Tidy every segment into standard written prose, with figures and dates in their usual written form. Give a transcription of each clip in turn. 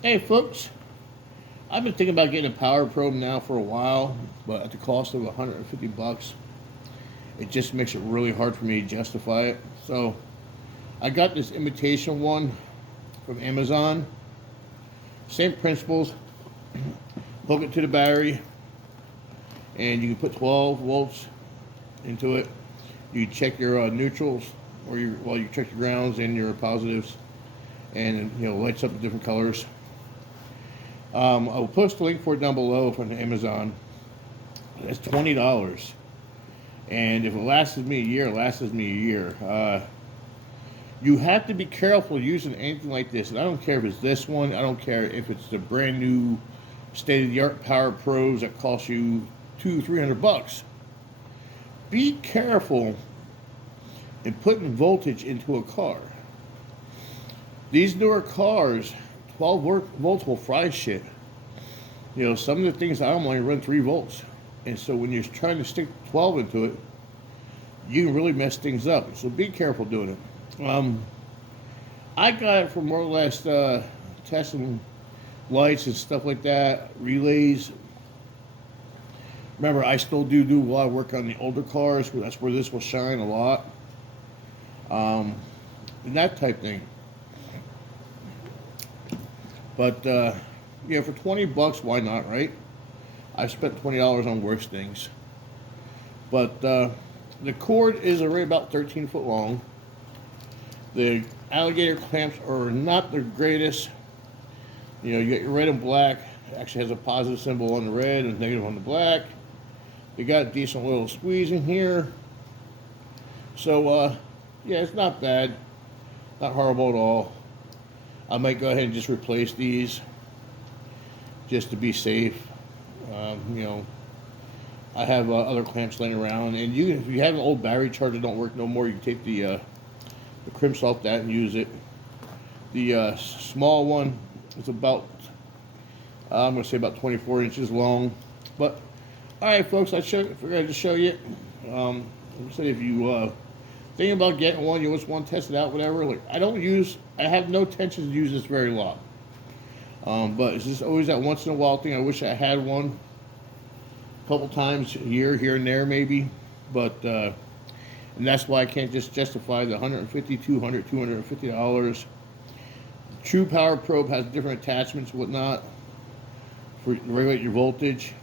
Hey folks, I've been thinking about getting a power probe now for a while, but at the cost of $150, it just makes it really hard for me to justify it. So I got this imitation one from Amazon. Same principles. Hook it to the battery, and you can put 12 volts into it. You check your neutrals, or you check your grounds and your positives, and lights up the different colors. I'll post a link for it down below from Amazon. It's $20, and if it lasts me a year, it lasts me a year. You have to be careful using anything like this, and I don't care if it's this one. I don't care if it's the brand new state-of-the-art power probes that cost you $200-300. Be careful in putting voltage into a car. These newer cars, 12 volts will fry shit. Some of the things I only run 3 volts. And so when you're trying to stick 12 into it, you can really mess things up. So be careful doing it. I got it for more or less testing lights and stuff like that, relays. Remember, I still do a lot of work on the older cars. That's where this will shine a lot. And that type thing. But for $20, why not, right? I've spent $20 on worse things. But the cord is already about 13 foot long. The alligator clamps are not the greatest. You get your red and black. It actually has a positive symbol on the red and negative on the black. You got a decent little squeeze in here. So, it's not bad. Not horrible at all. I might go ahead and just replace these just to be safe. I have other clamps laying around, and if you have an old battery charger that don't work no more, you can take the crimps off that and use it. The small one is about, I'm going to say about 24 inches long. But, alright folks, I forgot to show you. Like I said, if you thinking about getting one, you just want to test it out, whatever. I have no intention to use this very long. But it's just always that once in a while thing. I wish I had one a couple times a year, here and there maybe. But, and that's why I can't just justify the $150, $200, $250. True Power Probe has different attachments and whatnot for regulate your voltage.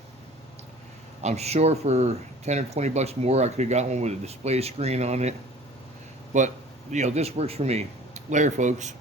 I'm sure for 10 or 20 bucks more, I could have got one with a display screen on it. But, this works for me. Later, folks.